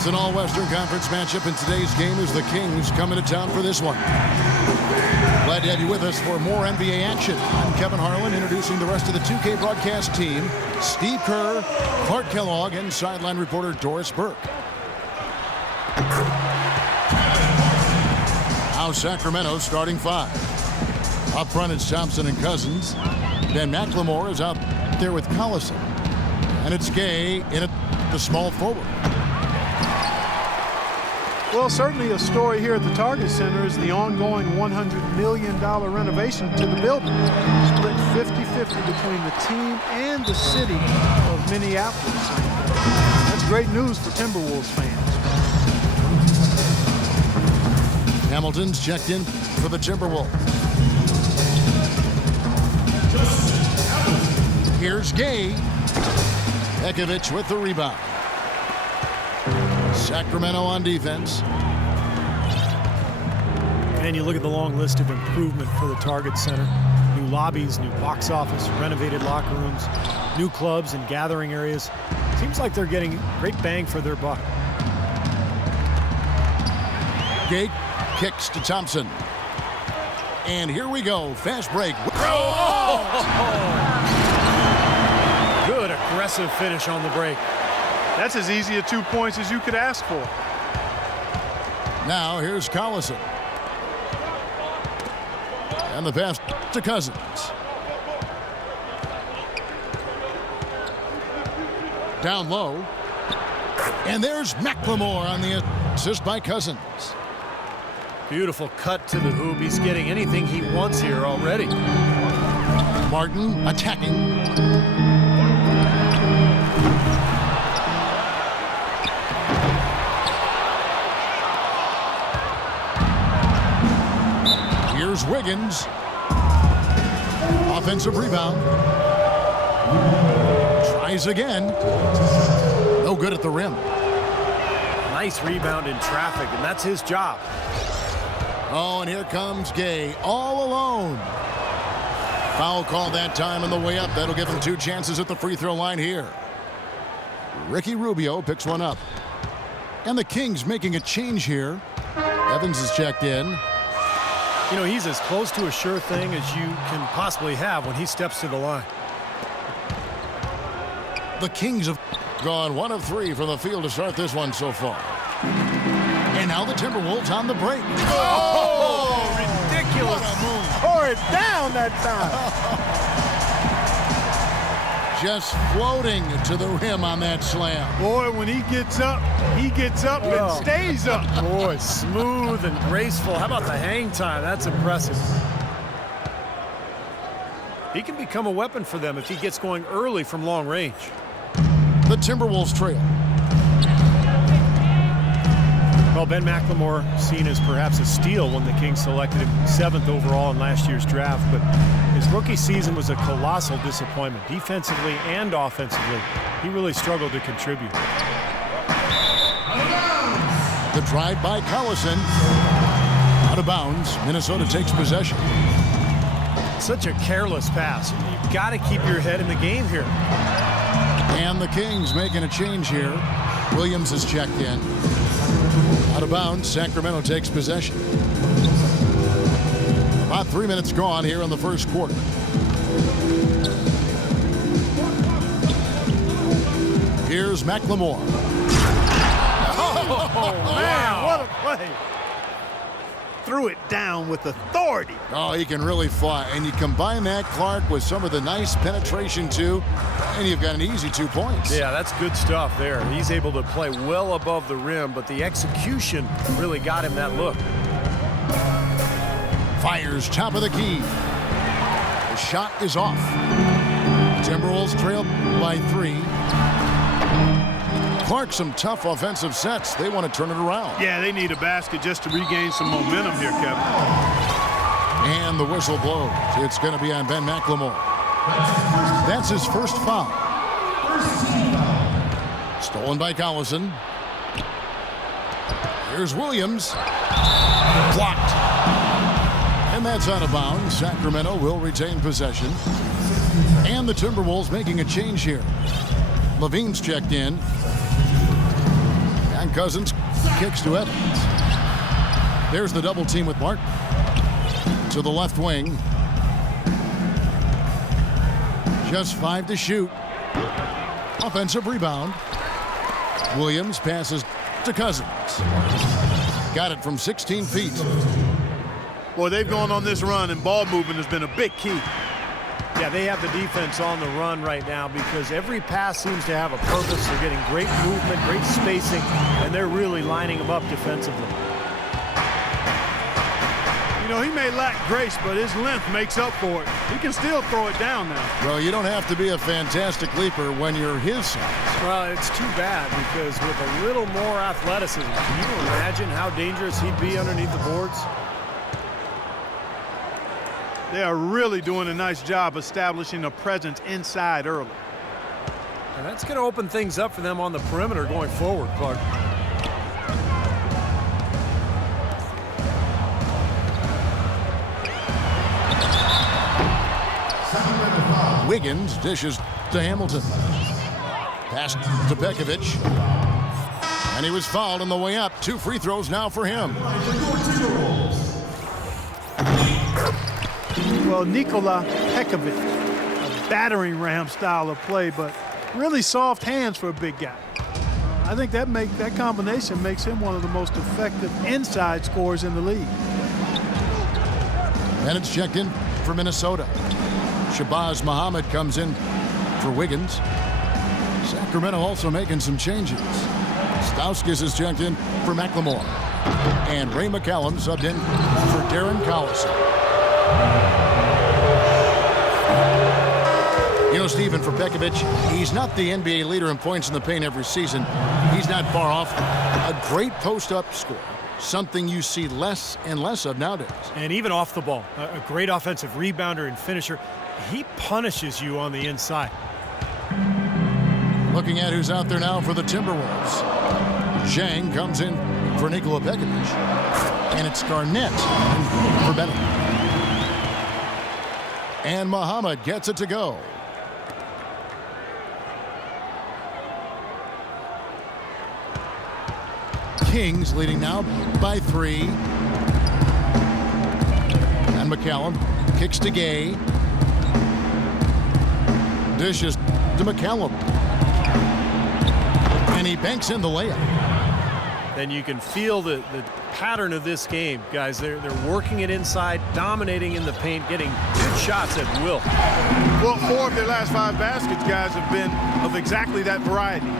It's an all-Western Conference matchup, and today's game is the Kings coming to town for this one. Glad to have you with us for more NBA action. I'm Kevin Harlan, introducing the rest of the 2K broadcast team. Steve Kerr, Clark Kellogg, and sideline reporter Doris Burke. Now Sacramento starting 5. Up front it's Thompson and Cousins. Then McLemore is out there with Collison. And it's Gay in the small forward. Well, certainly a story here at the Target Center is the ongoing $100 million renovation to the building. Split 50-50 between the team and the city of Minneapolis. That's great news for Timberwolves fans. Hamilton's checked in for the Timberwolves. Here's Gay. Pekovic with the rebound. Sacramento on defense. And you look at the long list of improvement for the Target Center. New lobbies, new box office, renovated locker rooms, new clubs and gathering areas. Seems like they're getting great bang for their buck. Gay kicks to Thompson. And here we go. Fast break. Good aggressive finish on the break. That's as easy a 2 points as you could ask for. Now here's Collison. And the pass to Cousins. Down low. And there's McLemore on the assist by Cousins. Beautiful cut to the hoop. He's getting anything he wants here already. Martin attacking. Here's Wiggins. Offensive rebound. Tries again. No good at the rim. Nice rebound in traffic, and that's his job. Oh, and here comes Gay all alone. Foul call that time on the way up. That'll give him 2 chances at the free throw line here. Ricky Rubio picks one up. And the Kings making a change here. Evans is checked in. You know, he's as close to a sure thing as you can possibly have when he steps to the line. The Kings have gone 1 of 3 from the field to start this one so far. And now the Timberwolves on the break. Oh, ridiculous. What a move. Tore it down that time. Just floating to the rim on that slam. Boy, when he gets up and stays up. Boy, smooth and graceful. How about the hang time? That's impressive. He can become a weapon for them if he gets going early from long range. The Timberwolves trail. Well, Ben McLemore seen as perhaps a steal when the Kings selected him 7th overall in last year's draft, but his rookie season was a colossal disappointment. Defensively and offensively, he really struggled to contribute. The drive by Collison. Out of bounds. Minnesota takes possession. Such a careless pass. You've got to keep your head in the game here. And the Kings making a change here. Williams is checked in. Out of bounds, Sacramento takes possession. About 3 minutes gone here in the first quarter. Here's McLemore. Oh, man, what a play. Threw it down with authority. Oh, he can really fly. And you combine that, Clark, with some of the nice penetration, too, and you've got an easy 2 points. Yeah, that's good stuff there. He's able to play well above the rim, but the execution really got him that look. Fires top of the key. The shot is off. Timberwolves trail by 3. Clark, some tough offensive sets. They want to turn it around. Yeah, they need a basket just to regain some momentum here, Kevin. And the whistle blows. It's going to be on Ben McLemore. That's his first foul. Stolen by Collison. Here's Williams. Blocked. And that's out of bounds. Sacramento will retain possession. And the Timberwolves making a change here. Levine's checked in. And Cousins kicks to Evans. There's the double team with Martin. To the left wing. Just 5 to shoot. Offensive rebound. Williams passes to Cousins. Got it from 16 feet. Boy, they've gone on this run, and ball movement has been a big key. Yeah, they have the defense on the run right now because every pass seems to have a purpose. They're getting great movement, great spacing, and they're really lining them up defensively. You know, he may lack grace, but his length makes up for it. He can still throw it down now. Well, you don't have to be a fantastic leaper when you're his size. Well, it's too bad because with a little more athleticism, can you imagine how dangerous he'd be underneath the boards? They are really doing a nice job establishing a presence inside early. And that's going to open things up for them on the perimeter going forward, Clark. Wiggins dishes to Hamilton. Pass to Pekovic. And he was fouled on the way up. 2 free throws now for him. Well, Nikola Pekovic, a battering ram style of play, but really soft hands for a big guy. I think that combination makes him one of the most effective inside scorers in the league. And it's checked in for Minnesota. Shabazz Muhammad comes in for Wiggins. Sacramento also making some changes. Stauskas is checked in for McLemore. And Ray McCallum subbed in for Darren Collison. You know, Stephen, for Pekovic, he's not the NBA leader in points in the paint every season. He's not far off. A great post-up score, something you see less and less of nowadays. And even off the ball, a great offensive rebounder and finisher. He punishes you on the inside. Looking at who's out there now for the Timberwolves. Zhang comes in for Nikola Pekovic. And it's Garnett for Bennett. And Muhammad gets it to go. Kings leading now by 3. And McCallum kicks to Gay. Dishes to McCallum. And he banks in the layup. And you can feel the pattern of this game, guys. They're working it inside, dominating in the paint, getting good shots at will. Well, 4 of their last 5 baskets, guys, have been of exactly that variety.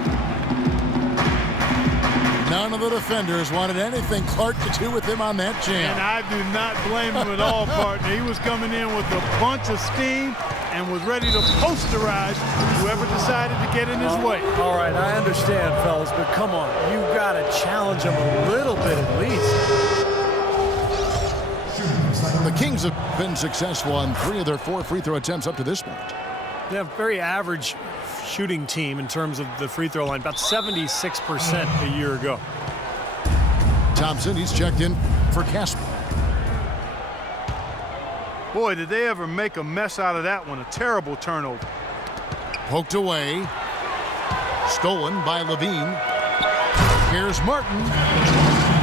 None of the defenders wanted anything Clark to do with him on that jam. And I do not blame him at all, partner. He was coming in with a bunch of steam and was ready to posterize whoever decided to get in his way. All right, I understand, fellas, but come on. You've got to challenge him a little bit at least. The Kings have been successful on 3 of their 4 free throw attempts up to this point. They have a very average shooting team in terms of the free throw line, about 76% a year ago. Thompson, he's checked in for Casper. Boy, did they ever make a mess out of that one. A terrible turnover. Poked away. Stolen by Levine. Here's Martin.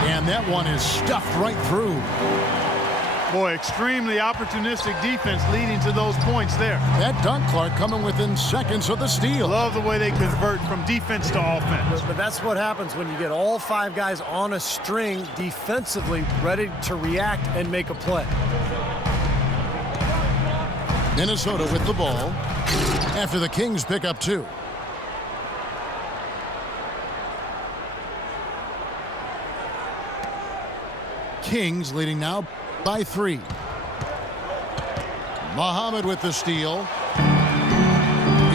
And that one is stuffed right through. Boy, extremely opportunistic defense leading to those points there. That dunk, Clark, coming within seconds of the steal. Love the way they convert from defense to offense. But that's what happens when you get all 5 guys on a string defensively ready to react and make a play. Minnesota with the ball after the Kings pick up 2. Kings leading now by 3. Muhammad with the steal.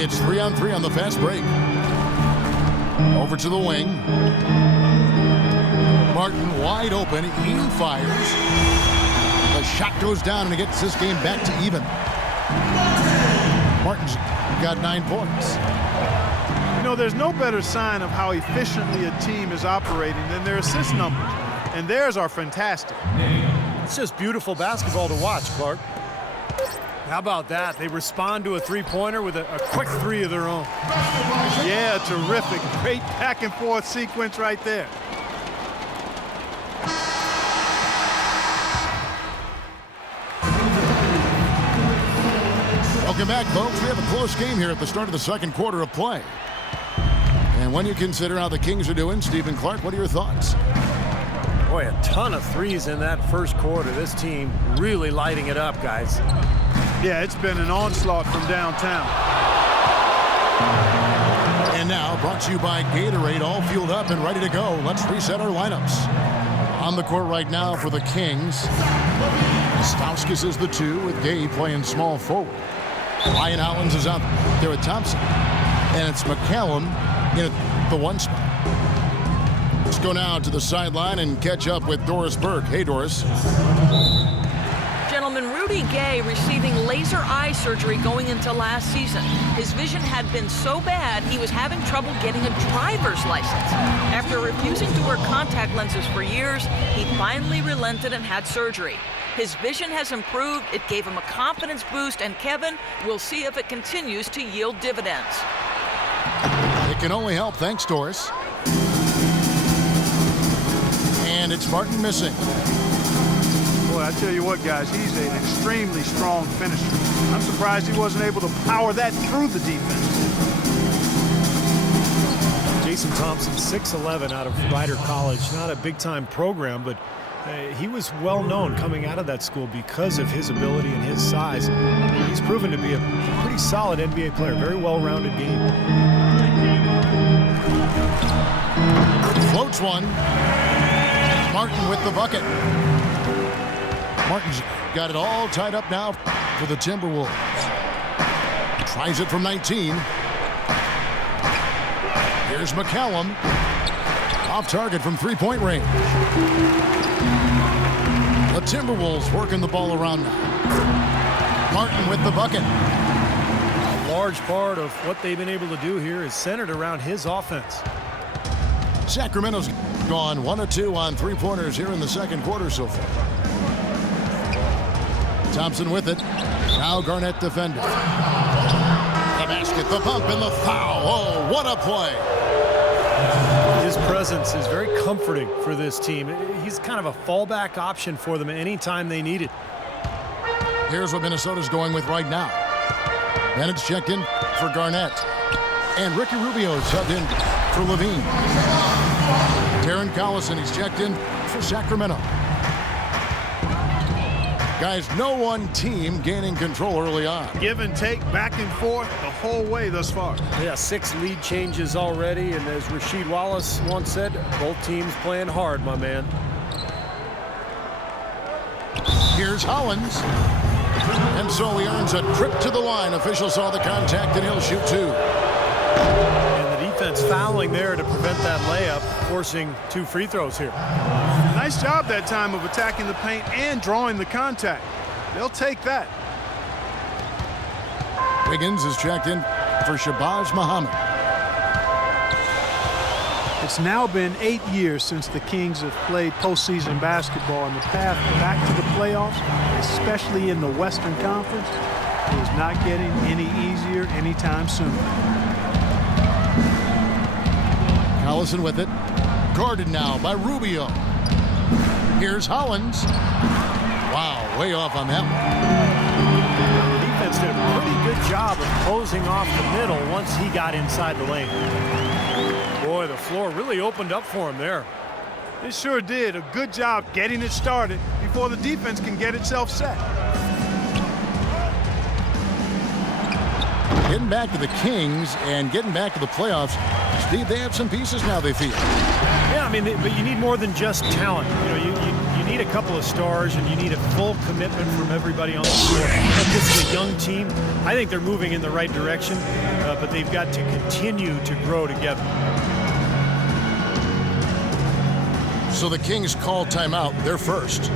It's 3-on-3 on the fast break. Over to the wing. Martin wide open. He fires. The shot goes down and it gets this game back to even. Martin's got 9 points. You know, there's no better sign of how efficiently a team is operating than their assist numbers. And theirs are fantastic. It's just beautiful basketball to watch, Clark. How about that? They respond to a three-pointer with a quick three of their own. Yeah, terrific. Great back and forth sequence right there. Welcome back, folks. We have a close game here at the start of the second quarter of play. And when you consider how the Kings are doing, Stephen Clark, what are your thoughts? Boy, a ton of threes in that first quarter. This team really lighting it up, guys. Yeah, it's been an onslaught from downtown. And now, brought to you by Gatorade, all fueled up and ready to go. Let's reset our lineups. On the court right now for the Kings, Stauskas is the 2 with Gay playing small forward. Ryan Hollins is out there with Thompson. And it's McCallum in the 1 spot. Let's go now to the sideline and catch up with Doris Burke. Hey, Doris. Gentlemen, Rudy Gay receiving laser eye surgery going into last season. His vision had been so bad he was having trouble getting a driver's license. After refusing to wear contact lenses for years, he finally relented and had surgery. His vision has improved, it gave him a confidence boost, and Kevin, we'll see if it continues to yield dividends. It can only help. Thanks, Doris. And it's Martin missing. Boy, I tell you what, guys, he's an extremely strong finisher. I'm surprised he wasn't able to power that through the defense. Jason Thompson, 6'11", out of Rider College. Not a big-time program, but he was well known coming out of that school because of his ability and his size. He's proven to be a pretty solid NBA player, very well-rounded game. Floats one. Martin with the bucket. Martin's got it all tied up now for the Timberwolves. Tries it from 19. Here's McCallum. Off target from three-point range. The Timberwolves working the ball around now. Martin with the bucket. A large part of what they've been able to do here is centered around his offense. Sacramento's gone 1 of 2 on three-pointers here in the second quarter so far. Thompson with it. Now Garnett defending. The basket, the bump, and the foul. Oh, what a play. His presence is very comforting for this team. He's kind of a fallback option for them anytime they need it. Here's what Minnesota's going with right now. Bennett's checked in for Garnett. And Ricky Rubio subbed in for Levine. Darren Collison, he's checked in for Sacramento. Guys, no one team gaining control early on. Give and take, back and forth the whole way thus far. Yeah, 6 lead changes already, and as Rasheed Wallace once said, both teams playing hard, my man. Here's Hollins. And so he earns a trip to the line. Official saw the contact, and he'll shoot 2. And the defense fouling there to prevent that layup, forcing 2 free throws here. Nice job that time of attacking the paint and drawing the contact. They'll take that. Wiggins is checked in for Shabazz Muhammad. It's now been 8 years since the Kings have played postseason basketball, and the path back to the playoffs, especially in the Western Conference, is not getting any easier anytime soon. Collison with it. Guarded now by Rubio. Here's Hollins. Wow, way off on that one. The defense did a pretty good job of closing off the middle once he got inside the lane. Boy, the floor really opened up for him there. It sure did. A good job getting it started before the defense can get itself set. Getting back to the Kings and getting back to the playoffs. Steve, they have some pieces now, they feel. Yeah, I mean, but you need more than just talent. You know, you need a couple of stars, and you need a full commitment from everybody on the floor. But this is a young team. I think they're moving in the right direction, but they've got to continue to grow together. So the Kings call timeout. They're first.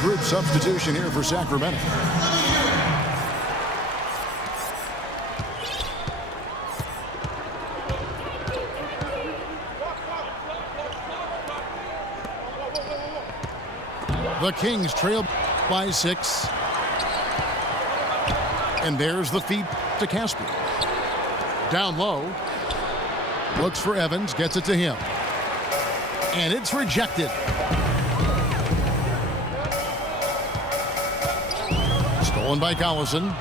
group substitution here for Sacramento. The Kings trail by 6. And there's the feed to Casper. Down low. Looks for Evans. Gets it to him. And it's rejected. Stolen by Collison.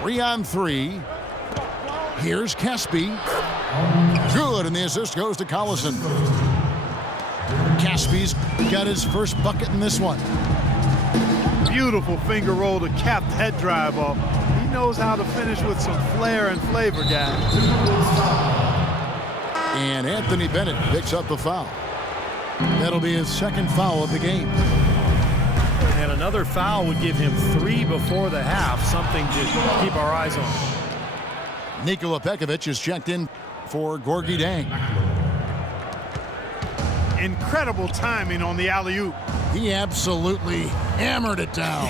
3-on-3. Here's Caspi. Good, and the assist goes to Collison. Caspi's got his first bucket in this one. Beautiful finger roll to cap that drive off. He knows how to finish with some flair and flavor, guys. And Anthony Bennett picks up the foul. That'll be his second foul of the game. And another foul would give him 3 before the half, something to keep our eyes on. Nikola Pekovic is checked in for Gorgui Dang. Incredible timing on the alley-oop. He absolutely hammered it down.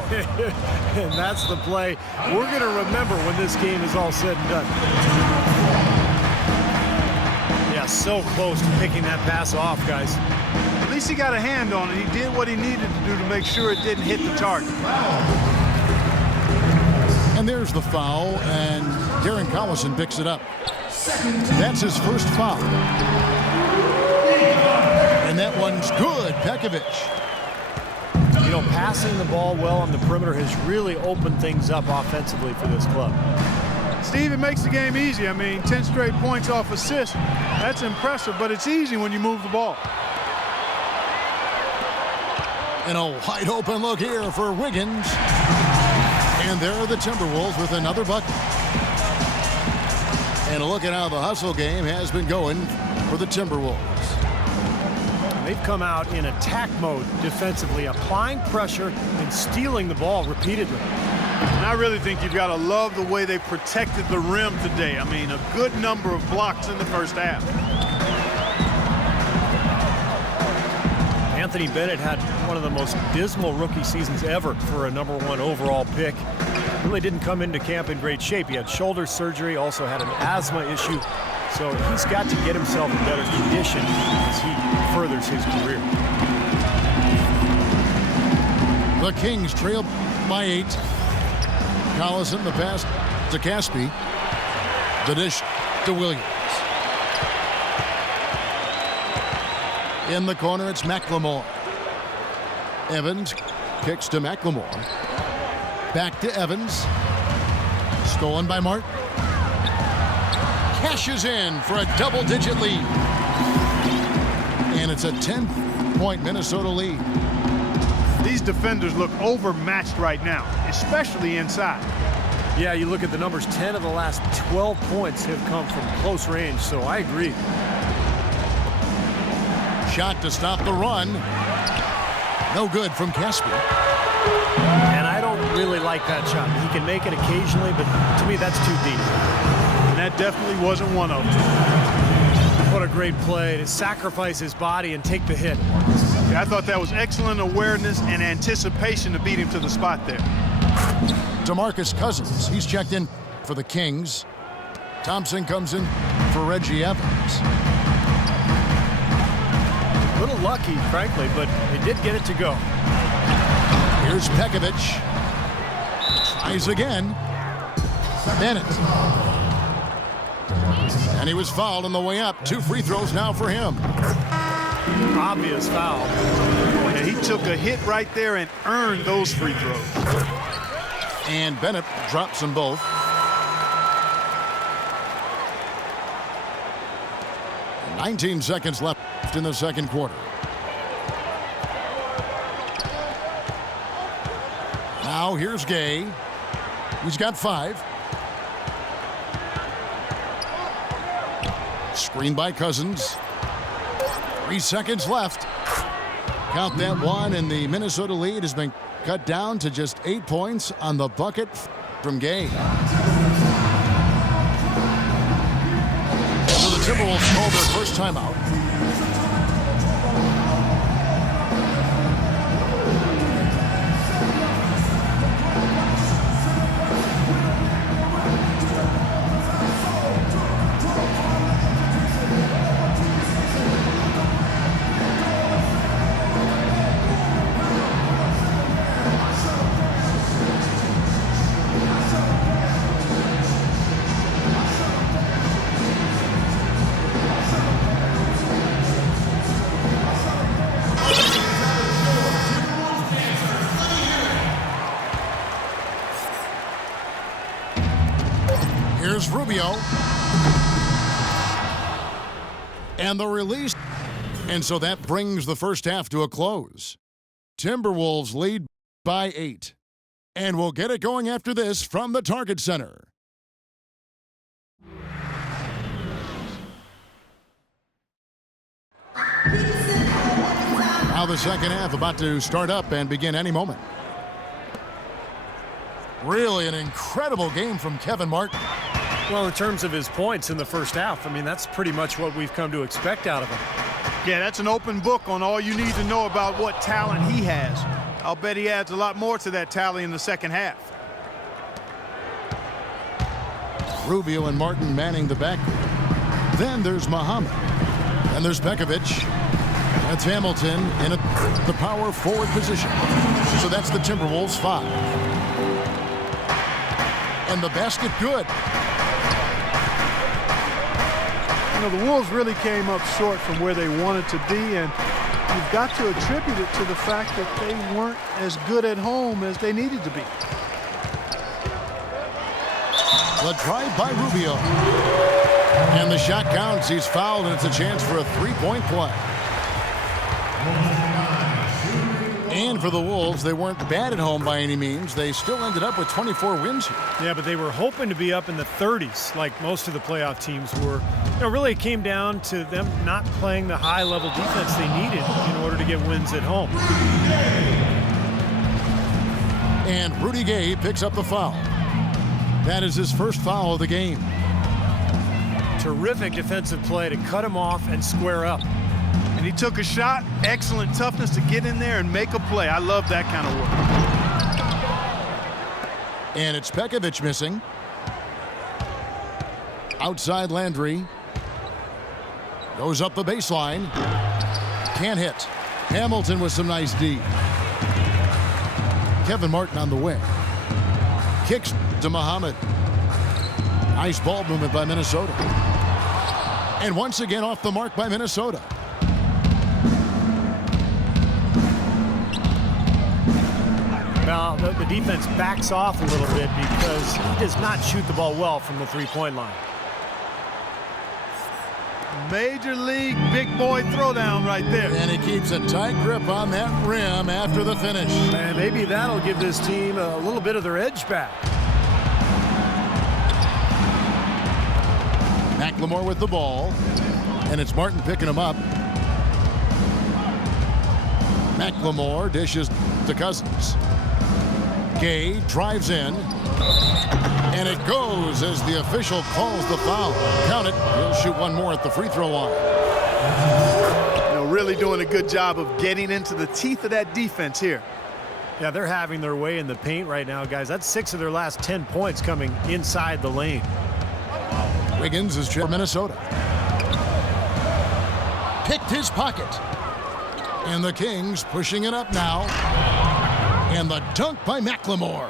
And that's the play we're going to remember when this game is all said and done. Yeah, so close to picking that pass off, guys. At least he got a hand on it. He did what he needed to do to make sure it didn't hit the target. And there's the foul, and Darren Collison picks it up. That's his first foul. And that one's good. Pekovic. You know, passing the ball well on the perimeter has really opened things up offensively for this club. Steve, it makes the game easy. I mean, 10 straight points off assists. That's impressive, but it's easy when you move the ball. And a wide open look here for Wiggins. And there are the Timberwolves with another bucket. And a look at how the hustle game has been going for the Timberwolves. They've come out in attack mode defensively, applying pressure and stealing the ball repeatedly. And I really think you've got to love the way they protected the rim today. I mean, a good number of blocks in the first half. Anthony Bennett had one of the most dismal rookie seasons ever for a #1 overall pick. Really didn't come into camp in great shape. He had shoulder surgery, also had an asthma issue. So he's got to get himself in better condition as he furthers his career. The Kings trail by 8. Collison, the pass to Caspi. The dish to Williams. In the corner, it's McLemore. Evans kicks to McLemore. Back to Evans. Stolen by Martin. Cashes in for a double-digit lead. And it's a 10-point Minnesota lead. These defenders look overmatched right now, especially inside. Yeah, you look at the numbers, 10 of the last 12 points have come from close range, so I agree. Shot to stop the run. No good from Casper. And I don't really like that shot. He can make it occasionally, but to me, that's too deep. And that definitely wasn't one of them. What a great play to sacrifice his body and take the hit. Yeah, I thought that was excellent awareness and anticipation to beat him to the spot there. DeMarcus Cousins, he's checked in for the Kings. Thompson comes in for Reggie Evans. A little lucky, frankly, but they did get it to go. Here's Pekovic. Tries again. Bennett. And he was fouled on the way up. 2 free throws now for him. Obvious foul. Yeah, he took a hit right there and earned those free throws. And Bennett drops them both. And 19 seconds left in the second quarter. Now here's Gay. He's got 5. Screen by Cousins. 3 seconds left. Count that one, and the Minnesota lead has been cut down to just 8 points on the bucket from Gay. So the Timberwolves call their first timeout. Here's Rubio. And the release. And so that brings the first half to a close. Timberwolves lead by 8. And we'll get it going after this from the Target Center. Now the second half about to start up and begin any moment. Really an incredible game from Kevin Martin. Well, in terms of his points in the first half, I mean, that's pretty much what we've come to expect out of him. Yeah, that's an open book on all you need to know about what talent he has. I'll bet he adds a lot more to that tally in the second half. Rubio and Martin manning the backcourt. Then there's Muhammad. And there's Pekovic. That's Hamilton in the power forward position. So that's the Timberwolves 5. And the basket good. You know, the Wolves really came up short from where they wanted to be, and you've got to attribute it to the fact that they weren't as good at home as they needed to be. The drive by Rubio. And the shot counts. He's fouled, and it's a chance for a three-point play. And for the Wolves, they weren't bad at home by any means. They still ended up with 24 wins here. Yeah, but they were hoping to be up in the 30s like most of the playoff teams were. You know, really it came down to them not playing the high-level defense they needed in order to get wins at home. And Rudy Gay picks up the foul. That is his first foul of the game. Terrific defensive play to cut him off and square up. And he took a shot. Excellent toughness to get in there and make a play. I love that kind of work. And it's Pekovic missing. Outside Landry. Goes up the baseline. Can't hit. Hamilton with some nice D. Kevin Martin on the wing. Kicks to Muhammad. Nice ball movement by Minnesota. And once again off the mark by Minnesota. Now, the defense backs off a little bit because he does not shoot the ball well from the three-point line. Major league big boy throwdown right there. And he keeps a tight grip on that rim after the finish. And maybe that'll give this team a little bit of their edge back. McLemore with the ball. And it's Martin picking him up. McLemore dishes to Cousins. Gay drives in. And it goes as the official calls the foul. Count it. He'll shoot one more at the free throw line. You know, really doing a good job of getting into the teeth of that defense here. Yeah, they're having their way in the paint right now, guys. That's 6 of their last 10 points coming inside the lane. Wiggins is for Minnesota. Picked his pocket. And the Kings pushing it up now. And the dunk by McLemore.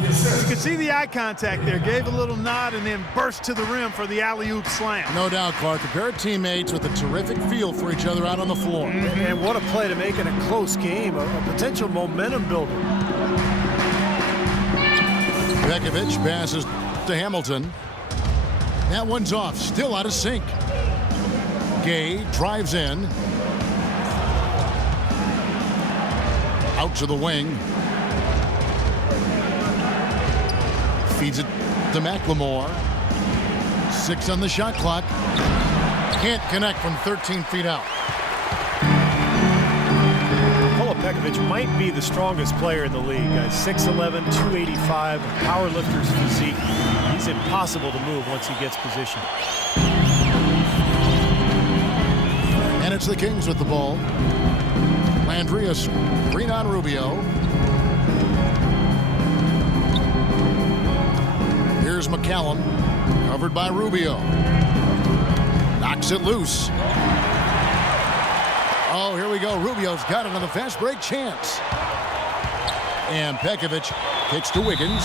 You can see the eye contact there. Gave a little nod and then burst to the rim for the alley-oop slam. No doubt, Clark. A pair of teammates with a terrific feel for each other out on the floor. And what a play to make it a close game, a potential momentum builder. Pekovic passes to Hamilton. That one's off, still out of sync. Gay drives in. Out to the wing. Feeds it to McLemore. 6 on the shot clock. Can't connect from 13 feet out. Pekovic might be the strongest player in the league. 6'11", 285, power lifter's physique. He's impossible to move once he gets position. And it's the Kings with the ball. Landry, a screen on Rubio. Here's McCallum, covered by Rubio. Knocks it loose. Oh, here we go. Rubio's got it on the fast break chance. And Pekovic kicks to Wiggins.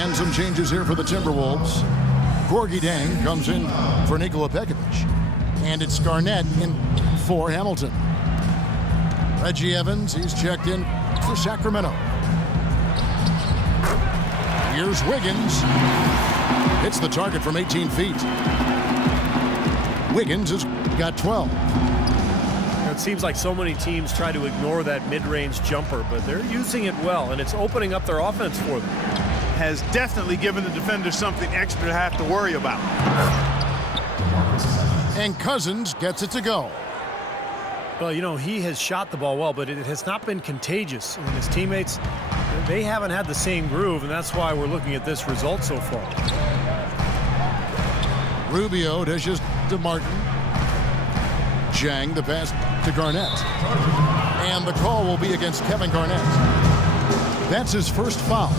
And some changes here for the Timberwolves. Gorgie Dang comes in for Nikola Pekovic. And it's Garnett in for Hamilton. Reggie Evans, he's checked in for Sacramento. Here's Wiggins. Hits the target from 18 feet. Wiggins has got 12. It seems like so many teams try to ignore that mid-range jumper, but they're using it well, and it's opening up their offense for them. Has definitely given the defender something extra to have to worry about. And Cousins gets it to go. Well, you know, he has shot the ball well, but it has not been contagious. And his teammates, they haven't had the same groove, and that's why we're looking at this result so far. Rubio dishes to Martin. Jang the pass to Garnett. And the call will be against Kevin Garnett. That's his first foul.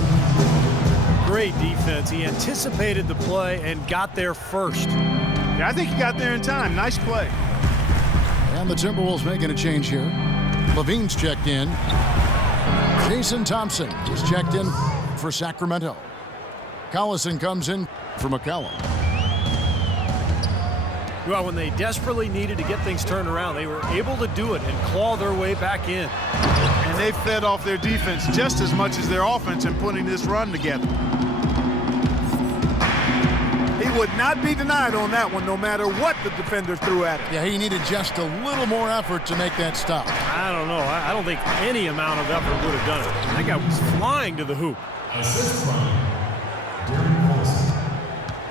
Great defense. He anticipated the play and got there first. Yeah, I think he got there in time. Nice play. And the Timberwolves making a change here. Levine's checked in. Jason Thompson is checked in for Sacramento. Collison comes in for McCallum. Well, when they desperately needed to get things turned around, they were able to do it and claw their way back in. And they fed off their defense just as much as their offense in putting this run together. He would not be denied on that one, no matter what the defender threw at him. Yeah, he needed just a little more effort to make that stop. I don't know. I don't think any amount of effort would have done it. That guy was flying to the hoop.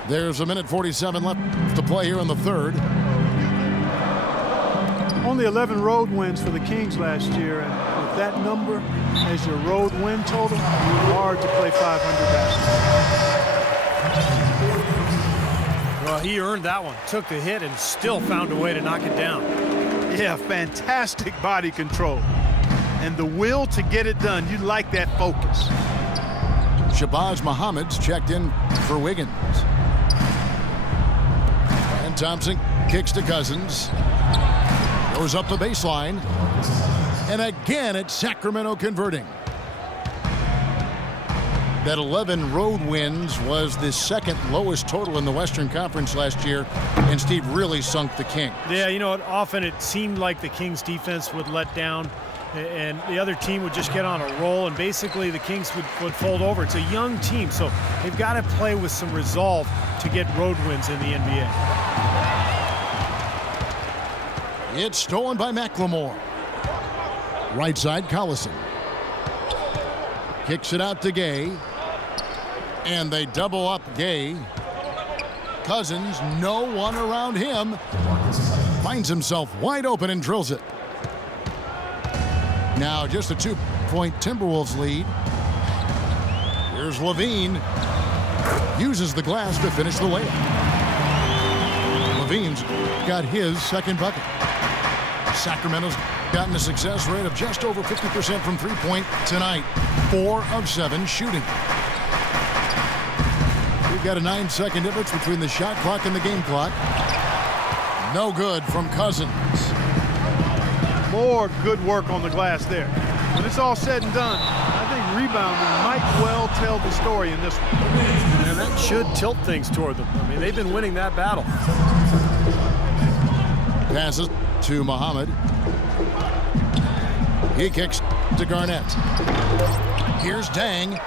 There's 1:47 left to play here in the third. Only 11 road wins for the Kings last year, and with that number as your road win total, hard to play 500 basketball. Well, he earned that one. Took the hit and still found a way to knock it down. Yeah, fantastic body control. And the will to get it done. You like that focus. Shabazz Muhammad's checked in for Wiggins. And Thompson kicks to Cousins. Goes up the baseline. And again, it's Sacramento converting. That 11 road wins was the second lowest total in the Western Conference last year, and Steve really sunk the Kings. Yeah, you know, often it seemed like the Kings defense would let down and the other team would just get on a roll, and basically the Kings would fold over. It's a young team, so they've got to play with some resolve to get road wins in the NBA. It's stolen by McLemore. Right side, Collison. Kicks it out to Gay. And they double up Gay. Cousins, no one around him. Finds himself wide open and drills it. Now just a 2-point Timberwolves lead. Here's Levine. Uses the glass to finish the layup. Levine's got his second bucket. Sacramento's gotten a success rate of just over 50% from three-point tonight. 4 of 7 shooting. We've got a 9-second difference between the shot clock and the game clock. No good from Cousins. More good work on the glass there. When it's all said and done, I think rebounding might well tell the story in this one. And that should tilt things toward them. I mean, they've been winning that battle. Passes to Muhammad. He kicks to Garnett. Here's Dang.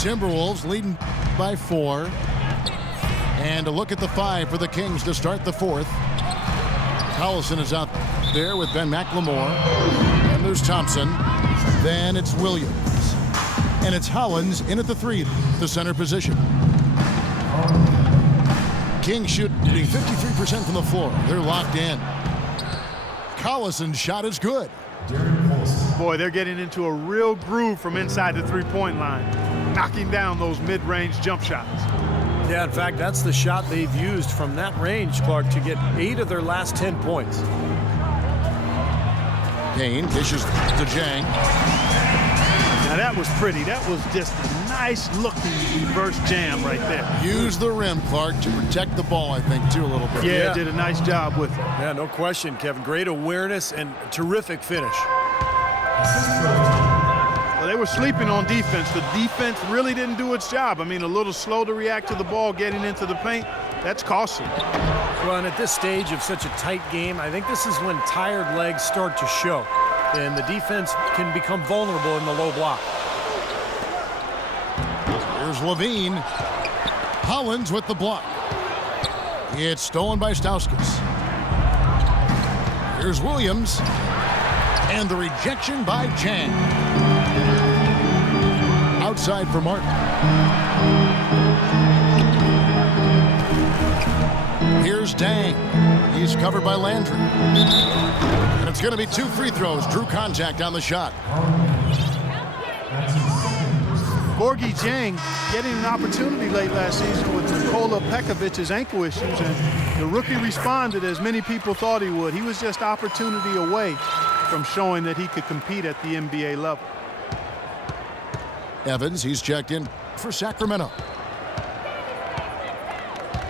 Timberwolves leading by 4. And a look at the 5 for the Kings to start the fourth. Collison is out there with Ben McLemore. And there's Thompson. Then it's Williams. And it's Hollins in at the 3, the center position. Kings shooting 53% from the floor. They're locked in. Collison's shot is good. Boy, they're getting into a real groove from inside the three-point line, knocking down those mid-range jump shots. Yeah, in fact, that's the shot they've used from that range, Clark, to get 8 of their last 10 points. Kane dishes to Jang. Now that was pretty. That was just a nice-looking reverse jam right there. Use the rim, Clark, to protect the ball, I think, too, a little bit. Yeah, did a nice job with it. Yeah, no question, Kevin. Great awareness and terrific finish. Well, they were sleeping on defense. The defense really didn't do its job. I mean, a little slow to react to the ball getting into the paint. That's costly. Well, and at this stage of such a tight game, I think this is when tired legs start to show, and the defense can become vulnerable in the low block. Here's Levine. Hollins with the block. It's stolen by Stauskas. Here's Williams. And the rejection by Chang. Outside for Martin. Here's Dang. He's covered by Landry. And it's going to be 2 free throws. Drew contact on the shot. Gorgui Dieng getting an opportunity late last season with Nikola Pekovic's ankle issues, and the rookie responded as many people thought he would. He was just opportunity away from showing that he could compete at the NBA level. Evans, he's checked in for Sacramento.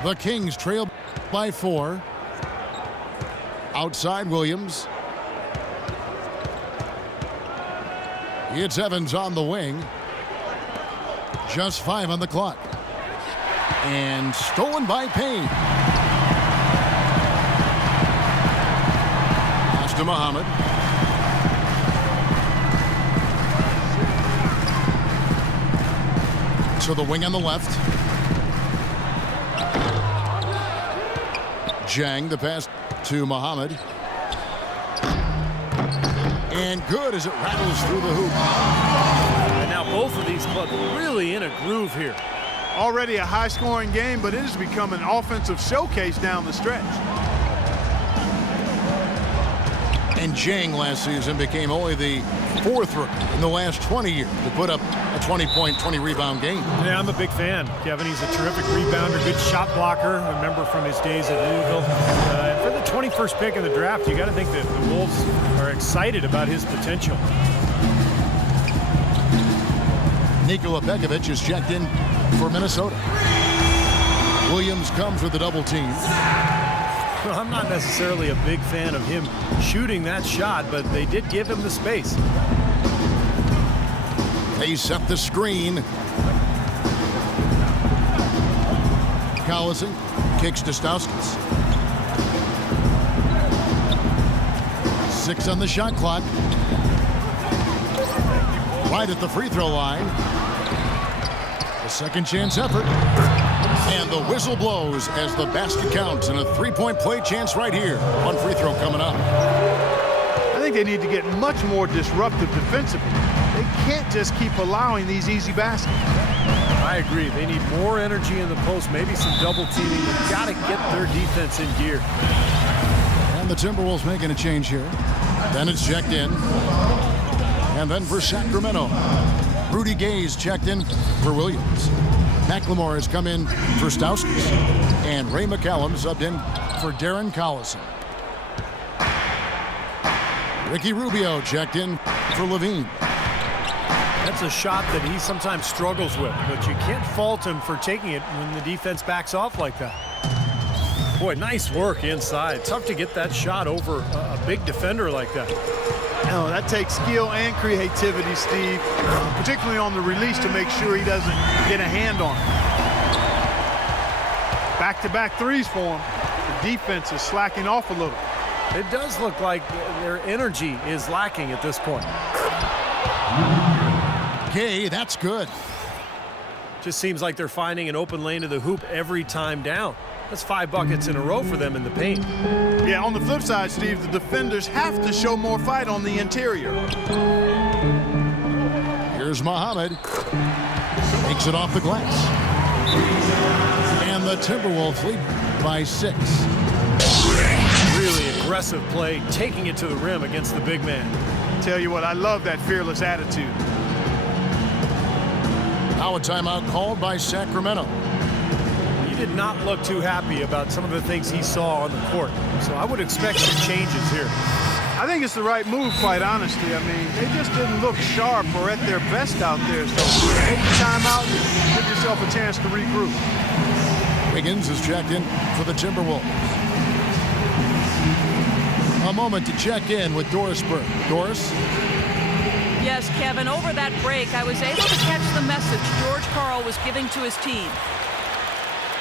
The Kings trail by 4. Outside Williams. It's Evans on the wing. Just 5 on the clock. And stolen by Payne. Pass to Muhammad. To the wing on the left. Jang, the pass to Muhammad. And good as it rattles through the hoop. And now both of these clubs really in a groove here. Already a high-scoring game, but it has become an offensive showcase down the stretch. And Jang last season became only the 4th rookie in the last 20 years to put up a 20-point, 20-rebound game. Yeah, I'm a big fan, Kevin. He's a terrific rebounder, good shot blocker. I remember from his days at Louisville. For the 21st pick in the draft, you got to think that the Wolves are excited about his potential. Nikola Pekovic is checked in for Minnesota. Williams comes with a double team. Well, I'm not necessarily a big fan of him shooting that shot, but they did give him the space. They set the screen. Collison kicks to Stauskas. 6 on the shot clock. Right at the free throw line. A second chance effort. And the whistle blows as the basket counts, and a 3-point play chance right here. 1 free throw coming up. I think they need to get much more disruptive defensively. They can't just keep allowing these easy baskets. I agree. They need more energy in the post, maybe some double teaming. You've got to get their defense in gear. And the Timberwolves making a change here. Then it's checked in. And then for Sacramento, Rudy Gay's checked in for Williams. McLemore has come in for Stauskas. And Ray McCallum subbed in for Darren Collison. Ricky Rubio checked in for Levine. That's a shot that he sometimes struggles with, but you can't fault him for taking it when the defense backs off like that. Boy, nice work inside. Tough to get that shot over a big defender like that. No, that takes skill and creativity, Steve, particularly on the release to make sure he doesn't get a hand on it. Back-to-back threes for him. The defense is slacking off a little. It does look like their energy is lacking at this point. Gay, that's good. Just seems like they're finding an open lane to the hoop every time down. That's 5 buckets in a row for them in the paint. Yeah, on the flip side, Steve, the defenders have to show more fight on the interior. Here's Muhammad. Takes it off the glass. And the Timberwolves lead by 6. Really aggressive play, taking it to the rim against the big man. Tell you what, I love that fearless attitude. Now a timeout called by Sacramento. He did not look too happy about some of the things he saw on the court, so I would expect some changes here. I think it's the right move, quite honestly. I mean, they just didn't look sharp or at their best out there. So take the time out, give yourself a chance to regroup. Wiggins is checked in for the Timberwolves. A moment to check in with Doris Burke. Doris? Yes, Kevin, over that break, I was able to catch the message George Karl was giving to his team.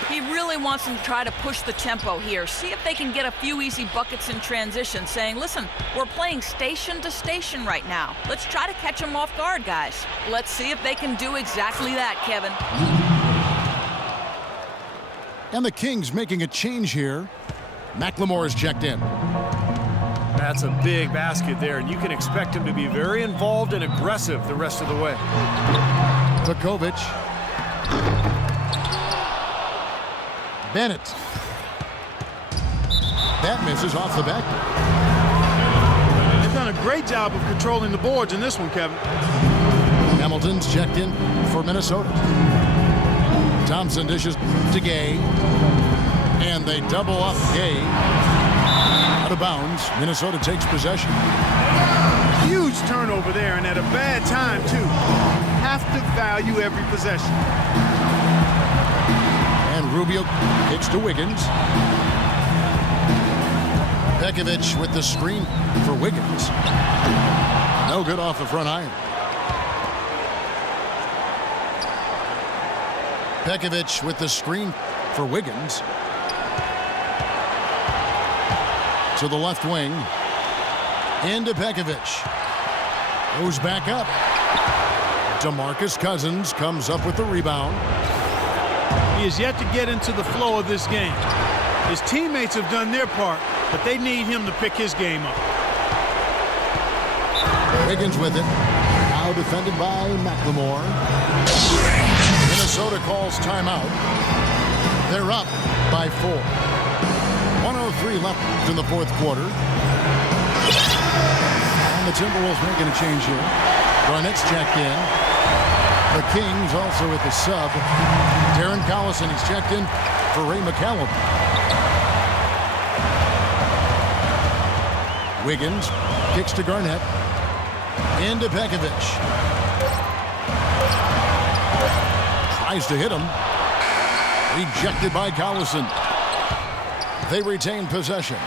He really wants them to try to push the tempo here, see if they can get a few easy buckets in transition, saying, listen, we're playing station to station right now. Let's try to catch them off guard, guys. Let's see if they can do exactly that, Kevin. And the Kings making a change here. McLemore is checked in. That's a big basket there, and you can expect him to be very involved and aggressive the rest of the way. Vukovic. Bennett. That misses off the back. They've done a great job of controlling the boards in this one, Kevin. Hamilton's checked in for Minnesota. Thompson dishes to Gay. And they double up Gay. Out of bounds. Minnesota takes possession. Huge turnover there, and at a bad time, too. You have to value every possession. And Rubio kicks to Wiggins. Pekovic with the screen for Wiggins. No good off the front iron. Pekovic with the screen for Wiggins. To the left wing. Into Pekovic. Goes back up. DeMarcus Cousins comes up with the rebound. He is yet to get into the flow of this game. His teammates have done their part, but they need him to pick his game up. Wiggins with it. Now defended by McLemore. Minnesota calls timeout. They're up by 4. 1:03 left in the fourth quarter. And the Timberwolves making a change here. Garnett's checked in. The Kings also with the sub. Darren Collison, he's checked in for Ray McCallum. Wiggins kicks to Garnett. Into Pekovic. Tries to hit him. Rejected by Collison. They retain possession.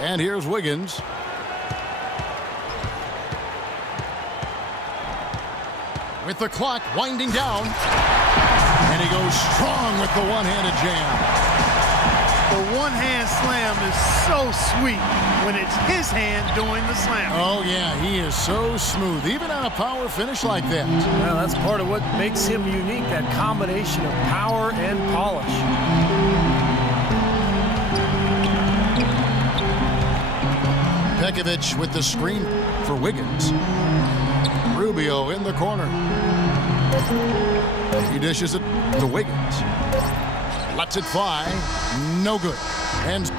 And here's Wiggins. With the clock winding down. And he goes strong with the one-handed jam. The one-hand slam is so sweet when it's his hand doing the slam. Oh, yeah, he is so smooth, even on a power finish like that. Well, that's part of what makes him unique, that combination of power and polish. Pekovic with the screen for Wiggins. Rubio in the corner. He dishes it to Wiggins. Lets it fly. No good. And